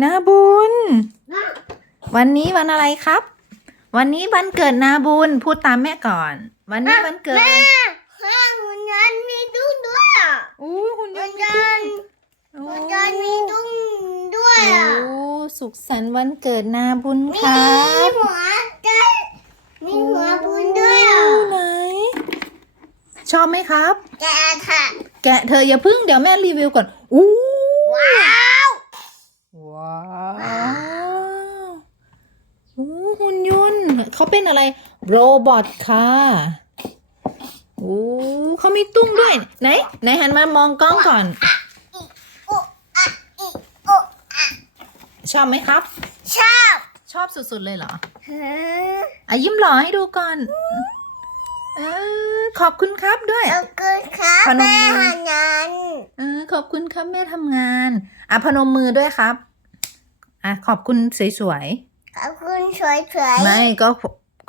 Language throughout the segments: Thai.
นาบุญ วันนี้วันอะไรครับ วันนี้วันเกิดนาบุญพูดตามแม่ก่อน วันนี้วันเกิดแม่ห้างหุ่นยนต์มีดุ้งด้วยอะอู้หุ่นยหุ่นนต์ยนต์โอ้หุ่นยนต์มีดุ้งด้วยอะโอ้สุขสันต์วันเกิดนาบุญมีครับหัวใจมีหัวบุญด้วยอะไหนชอบไหมครับ แกค่ะ แกะเธออย่าพึ่งเดี๋ยวแม่รีวิวก่อนอู้ว้า วว้าวอู้หุ่นยนต์เขาเป็นอะไร โรบอทค่ะโอ้เขามีตุ้งด้วย ไหน ไหนหันมามองกล้องก่อนอุอะอิอุอะชอบไหมครับ ชอบ ชอบสุดๆเลยเหรอหืออะยิ้มหล่อให้ดูก่อน เออขอบคุณครับด้วย ขอบคุณครับพนมแม่มือหันยันเออ ขอบคุณครับแม่ทำงานอะพนมมือด้วยครับอะขอบคุณสวยขอบคุณสวยๆๆไม่ก็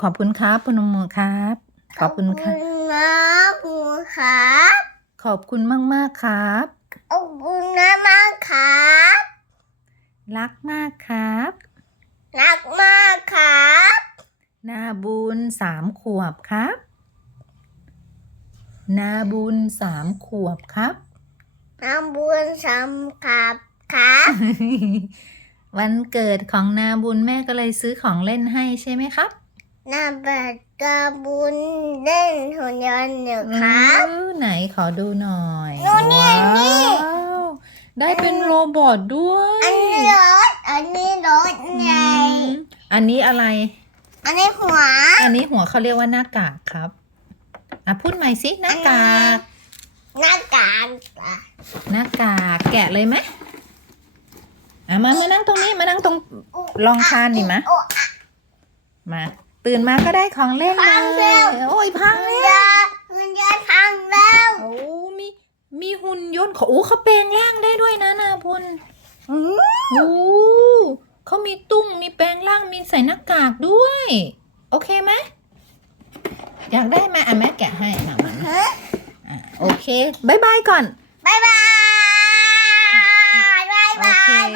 ขอบคุณครับพนมมือครับ ขอบคุณค่ะขอบคุณนะหมูครับขอบคุณมากๆครับ ขอบคุณนะมากครับรักมากครับ รักมากครับนาบุญสามขวบครับ นาบุญสามขวบครับ น้ำบุญสำครับครับ วันเกิดของนาบุญแม่ก็เลยซื้อของเล่นให้ใช่ไหมครับน้ำเบิดกระบุญเล่นหุ่นยนต์อยู่ครับอื้อไหนขอดูหน่อยดูนี่นี่ ว้าวได้เป็นโรบอทด้วยอันนี้รถ อันนี้รถไงอืมอันนี้อะไร อันนี้หัว อันนี้หัวเขาเรียกว่าหน้ากากครับ อะพูดใหม่สิหน้ากาก หน้ากากอะหน้ากากแกะเลยไหมอะมามานั่งตรงนี้มานั่งตรงลองทานนี่มะโอ้อะมา ตื่นมาก็ได้ของเล่นพังเลแล้ยวโอ้ยพังหุ่นแล้วยนต์หุ่นยนต์พังแล้วโอ้มีมีหุ่นยนต์เขาโอ้เขาแปลงร่างได้ด้วยนะนาพุนอืมโอ้เขามีตุ้งมีแปลงร่างมีใส่หน้ากากด้วย โอเคไหมอยากได้ไหมอะแม่แกะให้หนังมันฮะอะ โอเคบายบายก่อนบายบาย